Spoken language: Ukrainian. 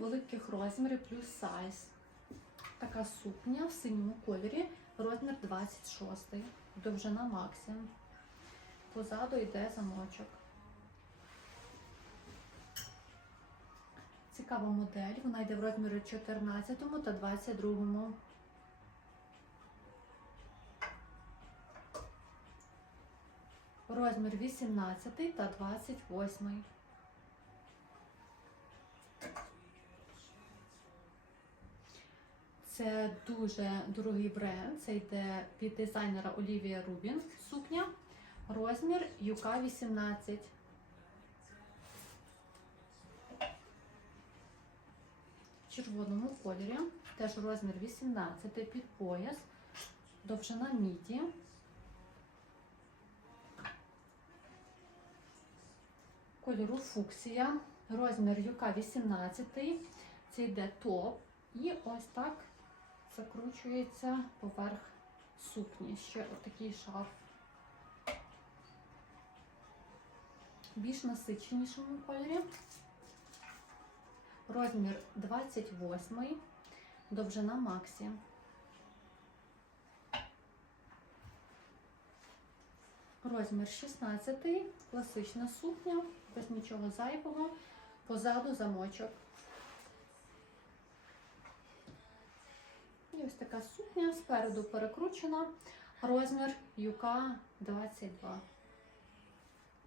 великих розмірів плюс сайз. Така сукня в синьому кольорі, розмір 26, довжина максимум. Позаду йде замочок. Цікава модель, вона йде в розмірі 14 та 22. Розмір 18 та 28. Це дуже дорогий бренд. Це йде від дизайнера Олівія Рубін сукня. Розмір UK 18. В червоному кольорі. Теж розмір 18 під пояс. Довжина міді. Кольору фуксія. Розмір UK 18. Це йде топ. І ось так закручується поверх сукні. Ще отакий шарф. Більш насиченішому кольорі. Розмір 28, довжина Максі. Розмір 16, класична сукня, без нічого зайвого, позаду замочок. Ось така сукня спереду перекручена, розмір юка 22.